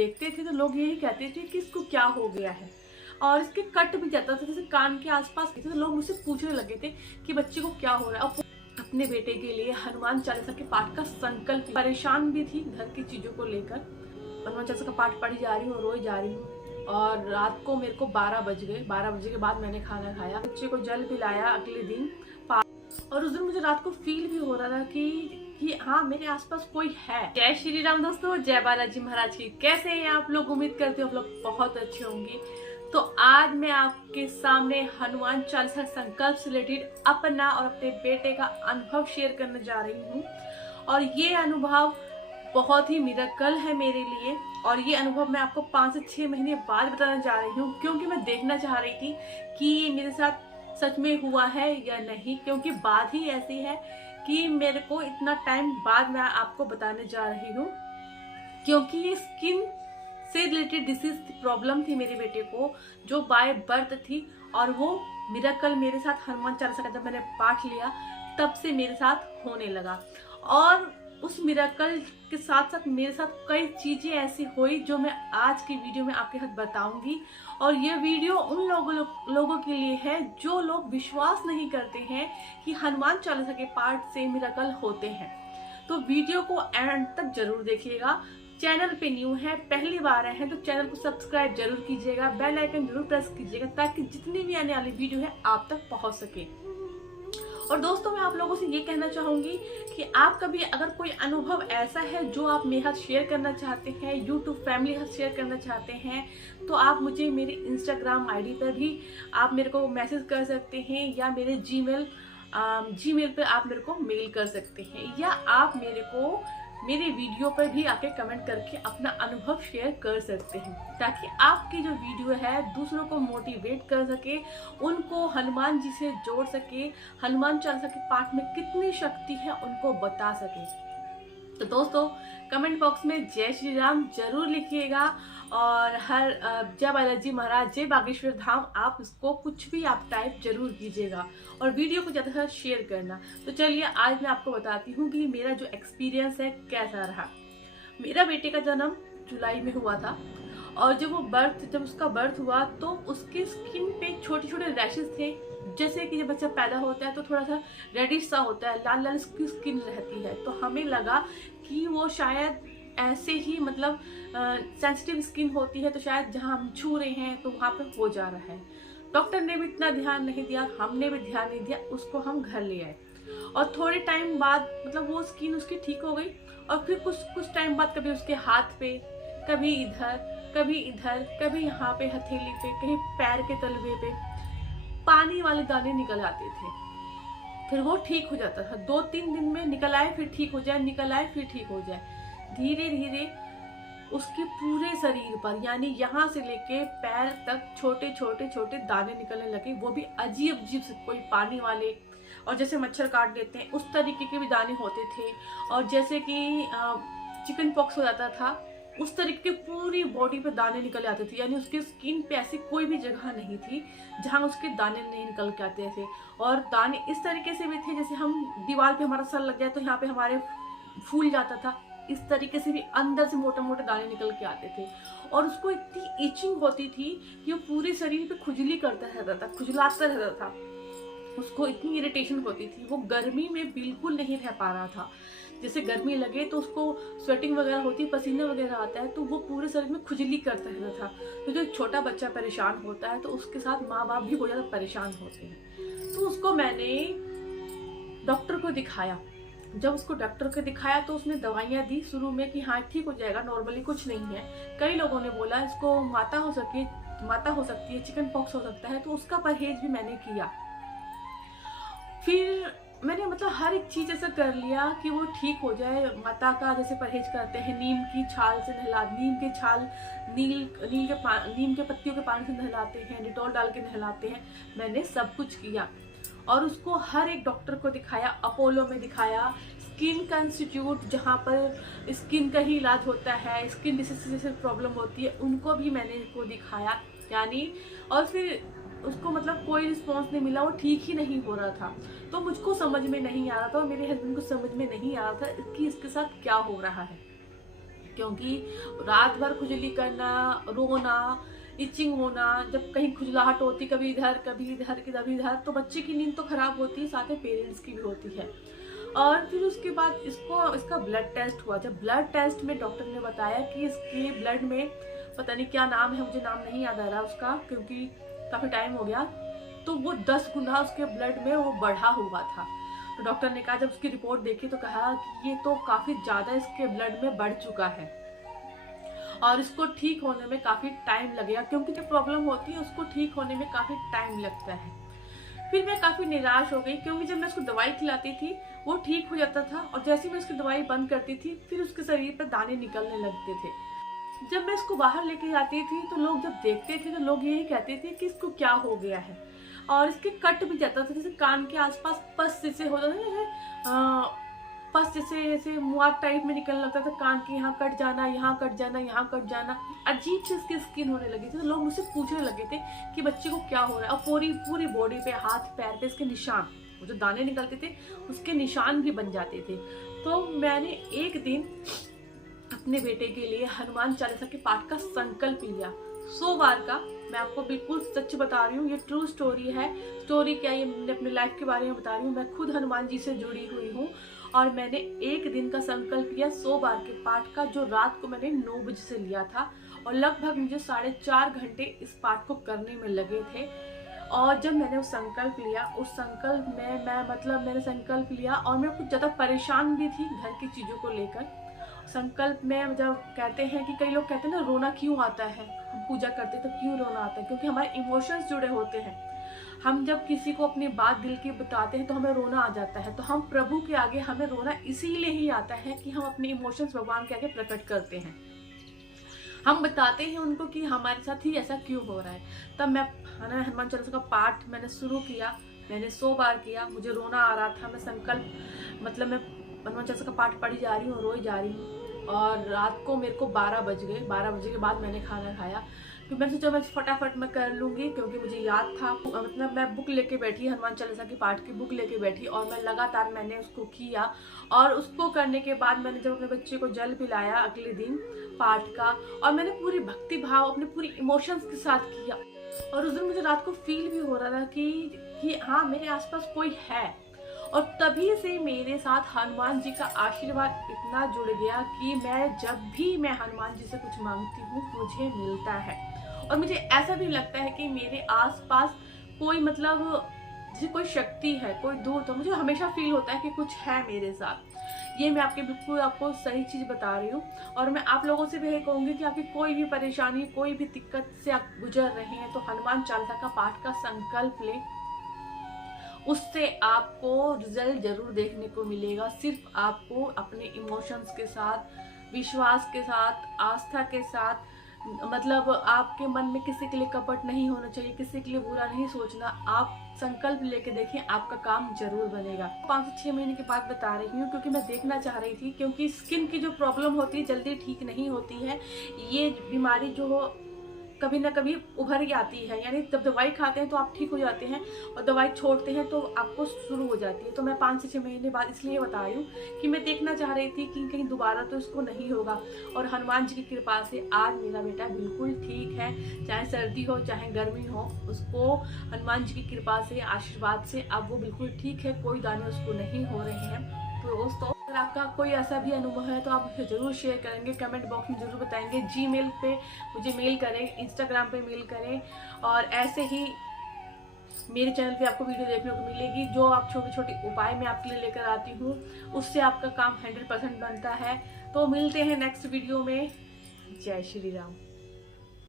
देखते थे तो लोग यही कहते थे कि इसको क्या हो गया है, और इसके कट भी जाता था, जैसे कान के आसपास तो लोग मुझसे पूछने लगे थे कि बच्चे को क्या हो रहा है। और अपने बेटे के लिए हनुमान चालीसा के पाठ का संकल्प, परेशान भी थी घर की चीजों को लेकर। हनुमान चालीसा का पाठ पढ़ी जा रही हूँ, रोई जा रही हूँ, और रात को मेरे को 12 बज गए। 12 बजे के बाद मैंने खाना खाया, बच्चे को जल पिलाया अगले दिन। और उस दिन मुझे रात को फील भी हो रहा था कि हाँ, मेरे आसपास कोई है। जय श्री राम दोस्तों, जय बालाजी महाराज की। कैसे हैं आप लोग? उम्मीद करते हो आप लोग बहुत अच्छे होंगे। तो आज मैं आपके सामने हनुमान चालीसा संकल्प से रिलेटेड अपना और अपने बेटे का अनुभव शेयर करने जा रही हूँ। और ये अनुभव बहुत ही मिरेकल है मेरे लिए, और ये अनुभव मैं आपको 5 से 6 महीने बाद बताने जा रही हूँ, क्योंकि मैं देखना चाह रही थी कि ये मेरे साथ सच में हुआ है या नहीं। क्योंकि बात ही ऐसी है कि मेरे को इतना टाइम बाद मैं आपको बताने जा रही हूँ, क्योंकि ये स्किन से रिलेटेड डिसीज प्रॉब्लम थी मेरे बेटे को, जो बाय बर्थ थी। और वो मिरेकल मेरे साथ हनुमान चालीसा का जब मैंने पाठ लिया तब से मेरे साथ होने लगा। और उस मिरेकल के साथ साथ मेरे साथ कई चीजें ऐसी हुई जो मैं आज की वीडियो में आपके साथ बताऊंगी। और ये वीडियो उन लोगों के लिए है जो लोग विश्वास नहीं करते हैं कि हनुमान चालीसा के पाठ से मिरेकल होते हैं। तो वीडियो को एंड तक जरूर देखिएगा। चैनल पे न्यू है, पहली बार आए हैं तो चैनल को सब्सक्राइब जरूर कीजिएगा, बेल आइकन जरूर प्रेस कीजिएगा, ताकि जितनी भी आने वाली वीडियो है आप तक पहुंच सके। और दोस्तों, मैं आप लोगों से ये कहना चाहूंगी कि आप कभी अगर कोई अनुभव ऐसा है जो आप मेरे साथ शेयर करना चाहते हैं, यूट्यूब फैमिली के साथ शेयर करना चाहते हैं, तो आप मुझे मेरे इंस्टाग्राम आईडी पर भी आप मेरे को मैसेज कर सकते हैं, या मेरे जीमेल पे आप मेरे को मेल कर सकते हैं, या आप मेरे वीडियो पर भी आके कमेंट करके अपना अनुभव शेयर कर सकते हैं, ताकि आपकी जो वीडियो है दूसरों को मोटिवेट कर सके, उनको हनुमान जी से जोड़ सके, हनुमान चालीसा के पाठ में कितनी शक्ति है उनको बता सके। तो दोस्तों, कमेंट बॉक्स में जय श्री राम जरूर लिखिएगा, और हर जय बालाजी महाराज, जय बागेश्वर धाम, आप इसको कुछ भी आप टाइप जरूर कीजिएगा, और वीडियो को ज़्यादा से शेयर करना। तो चलिए आज मैं आपको बताती हूँ कि मेरा जो एक्सपीरियंस है कैसा रहा। मेरा बेटे का जन्म जुलाई में हुआ था, और जब उसका बर्थ हुआ तो उसके स्किन पे छोटे छोटे रैशेस थे। जैसे कि जब बच्चा पैदा होता है तो थोड़ा सा रेडिश सा होता है, लाल लाल उसकी स्किन रहती है। तो हमें लगा कि वो शायद ऐसे ही सेंसिटिव स्किन होती है, तो शायद जहाँ हम छू रहे हैं तो वहाँ पे हो जा रहा है। डॉक्टर ने भी इतना ध्यान नहीं दिया, हमने भी ध्यान नहीं दिया, उसको हम घर ले आए। और थोड़े टाइम बाद वो स्किन उसकी ठीक हो गई। और फिर कुछ टाइम बाद कभी उसके हाथ पे, कभी इधर, कभी यहाँ पे हथेली पे, कहीं पैर के तलवे पे पानी वाले दाने निकल आते थे। फिर वो ठीक हो जाता था, 2-3 दिन में निकल आए फिर ठीक हो जाए, निकल आए फिर ठीक हो जाए। धीरे धीरे उसके पूरे शरीर पर, यानी यहाँ से लेके पैर तक छोटे छोटे दाने निकलने लगे। वो भी अजीब से, कोई पानी वाले, और जैसे मच्छर काट देते हैं उस तरीके के भी दाने होते थे। और जैसे कि चिकन पॉक्स हो जाता था उस तरीके के पूरी बॉडी पे दाने निकल आते थे। यानी उसकी स्किन पे ऐसी कोई भी जगह नहीं थी जहां उसके दाने नहीं निकल के आते थे। और दाने इस तरीके से भी थे जैसे हम दीवार पे हमारा सर लग जाए तो यहाँ पे हमारे फूल जाता था, इस तरीके से भी अंदर से मोटे मोटे दाने निकल के आते थे। और उसको इतनी इचिंग होती थी कि वो पूरे शरीर पे खुजली करता रहता था, खुजलाता रहता था। उसको इतनी इरिटेशन होती थी, वो गर्मी में बिल्कुल नहीं रह पा रहा था। जैसे गर्मी लगे तो उसको स्वेटिंग वगैरह होती है, पसीना वगैरह आता है, तो वो पूरे शरीर में खुजली करता रहता था। तो जो छोटा बच्चा परेशान होता है तो उसके साथ माँ बाप भी बहुत ज़्यादा परेशान होते हैं। तो उसको मैंने डॉक्टर को दिखाया। जब उसको डॉक्टर को दिखाया तो उसने दवाइयाँ दी शुरू में कि हाँ ठीक हो जाएगा, नॉर्मली कुछ नहीं है। कई लोगों ने बोला इसको माता हो सकती है, चिकन पॉक्स हो सकता है, तो उसका परहेज भी मैंने किया। फिर मैंने हर एक चीज ऐसा कर लिया कि वो ठीक हो जाए। माता का जैसे परहेज करते हैं, नीम की छाल से नीम के पत्तियों के पानी से नहलाते हैं, डिटॉल डाल के नहलाते हैं। मैंने सब कुछ किया और उसको हर एक डॉक्टर को दिखाया। अपोलो में दिखाया, स्किन का इंस्टीट्यूट जहाँ पर स्किन का ही इलाज होता है, स्किन डिसीज से प्रॉब्लम होती है, उनको भी मैंने इसको दिखाया। यानी और फिर उसको कोई रिस्पॉन्स नहीं मिला, वो ठीक ही नहीं हो रहा था। तो मुझको समझ में नहीं आ रहा था और मेरे हस्बैंड को समझ में नहीं आ रहा था कि इसके साथ क्या हो रहा है। क्योंकि रात भर खुजली करना, रोना, इचिंग होना, जब कहीं खुजलाहट होती कभी इधर कभी इधर कभी इधर, तो बच्चे की नींद तो खराब होती है, साथ में पेरेंट्स की भी होती है। और फिर उसके बाद इसका ब्लड टेस्ट हुआ। जब ब्लड टेस्ट में डॉक्टर ने बताया कि इसके ब्लड में पता नहीं क्या नाम है, मुझे नाम नहीं याद आ रहा उसका क्योंकि काफ़ी टाइम हो गया, तो वो 10 गुना उसके ब्लड में वो बढ़ा हुआ था। तो डॉक्टर ने कहा, जब उसकी रिपोर्ट देखी तो कहा कि ये तो काफ़ी ज़्यादा इसके ब्लड में बढ़ चुका है और इसको ठीक होने में काफ़ी टाइम लगेगा, क्योंकि जो प्रॉब्लम होती है उसको ठीक होने में काफ़ी टाइम लगता है। फिर मैं काफ़ी निराश हो गई, क्योंकि जब मैं उसको दवाई खिलाती थी वो ठीक हो जाता था और जैसे ही मैं उसकी दवाई बंद करती थी फिर उसके शरीर पर दाने निकलने लगते थे। जब मैं इसको बाहर लेके जाती थी तो लोग जब देखते थे तो लोग यही कहते थे कि इसको क्या हो गया है। और इसके कट भी जाता था, जैसे कान के आसपास पस जैसे होता था, जैसे पस जैसे मुआद टाइप में निकलने लगता था, कान के यहाँ कट जाना, यहाँ कट जाना, यहाँ कट जाना, अजीब से इसकी स्किन होने लगी थी। तो लोग मुझसे पूछने लगे थे कि बच्चे को क्या हो रहा है। और पूरी बॉडी पे, हाथ पैर पे इसके निशान, वो जो दाने निकलते थे उसके निशान भी बन जाते थे। तो मैंने एक दिन अपने बेटे के लिए हनुमान चालीसा के पाठ का संकल्प लिया 100 बार का। मैं आपको बिल्कुल सच बता रही हूँ, ये ट्रू स्टोरी है। स्टोरी क्या, ये मैंने अपने लाइफ के बारे में बता रही हूँ। मैं खुद हनुमान जी से जुड़ी हुई हूँ और मैंने एक दिन का संकल्प लिया 100 बार के पाठ का, जो रात को मैंने 9 बजे से लिया था और लगभग मुझे 4.5 घंटे इस पाठ को करने में लगे थे। और जब मैंने वो संकल्प लिया, उस संकल्प में मैंने संकल्प लिया और मैं कुछ ज़्यादा परेशान भी थी घर की चीज़ों को लेकर। संकल्प में जब कहते हैं कि कई लोग कहते हैं ना, रोना क्यों आता है, हम पूजा करते तो क्यों रोना आता है, क्योंकि हमारे इमोशंस जुड़े होते हैं। हम जब किसी को अपनी बात दिल की बताते हैं तो हमें रोना आ जाता है। तो हम प्रभु के आगे हमें रोना इसीलिए ही आता है कि हम अपने इमोशंस भगवान के आगे प्रकट करते हैं। हम बताते हैं उनको कि हमारे साथ ही ऐसा क्यों हो रहा है। तब मैं हनुमान चालीसा का पाठ मैंने शुरू किया, मैंने 100 बार किया। मुझे रोना आ रहा था, मैं संकल्प मैं हनुमान चालीसा का पाठ पढ़ी जा रही हूँ, रोई जा रही हूँ। और रात को मेरे को 12 बज गए। 12 बजे के बाद मैंने खाना खाया, फिर मैंने सोचा मैं फटाफट मैं कर लूँगी, क्योंकि मुझे याद था। मैं बुक लेके बैठी, हनुमान चालीसा की पाठ की बुक लेके बैठी और मैं लगातार मैंने उसको किया। और उसको करने के बाद मैंने जब अपने बच्चे को जल पिलाया अगले दिन पाठ का, और मैंने पूरी भक्ति भाव अपने पूरी इमोशंस के साथ किया। और उस दिन मुझे रात को फील भी हो रहा था कि हाँ, मेरे आसपास कोई है। और तभी से मेरे साथ हनुमान जी का आशीर्वाद इतना जुड़ गया कि मैं जब भी मैं हनुमान जी से कुछ मांगती हूँ मुझे मिलता है। और मुझे ऐसा भी लगता है कि मेरे आसपास कोई जैसे कोई शक्ति है, कोई दूर, तो मुझे हमेशा फील होता है कि कुछ है मेरे साथ। ये मैं आपको सही चीज़ बता रही हूँ। और मैं आप लोगों से भी यही कहूँगी कि आपकी कोई भी परेशानी, कोई भी दिक्कत से आप गुजर रहे हैं तो हनुमान चालीसा का पाठ का संकल्प लें, उससे आपको रिजल्ट जरूर देखने को मिलेगा। सिर्फ आपको अपने इमोशंस के साथ, विश्वास के साथ, आस्था के साथ, आपके मन में किसी के लिए कपट नहीं होना चाहिए, किसी के लिए बुरा नहीं सोचना। आप संकल्प लेके देखिए, आपका काम जरूर बनेगा। 5 से 6 महीने के बाद बता रही हूँ, क्योंकि मैं देखना चाह रही थी, क्योंकि स्किन की जो प्रॉब्लम होती है जल्दी ठीक नहीं होती है। ये बीमारी जो कभी ना कभी उभर ही आती है, यानी जब दवाई खाते हैं तो आप ठीक हो जाते हैं और दवाई छोड़ते हैं तो आपको शुरू हो जाती है। तो मैं 5 से 6 महीने बाद इसलिए बता रही हूँ कि मैं देखना चाह रही थी कि कहीं दोबारा तो इसको नहीं होगा। और हनुमान जी की कृपा से आज मेरा बेटा बिल्कुल ठीक है, चाहे सर्दी हो चाहे गर्मी हो, उसको हनुमान जी की कृपा से, आशीर्वाद से अब वो बिल्कुल ठीक है, कोई दाने उसको नहीं हो रहे हैं। तो दोस्तों, अगर आपका कोई ऐसा भी अनुभव है तो आप मुझे ज़रूर शेयर करेंगे, कमेंट बॉक्स में ज़रूर बताएंगे। जीमेल पे मुझे मेल करें, इंस्टाग्राम पे मेल करें, और ऐसे ही मेरे चैनल पे आपको वीडियो देखने को मिलेगी। जो आप छोटे छोटे उपाय मैं आपके लिए लेकर आती हूँ, उससे आपका काम 100% बनता है। तो मिलते हैं नेक्स्ट वीडियो में। जय श्री राम।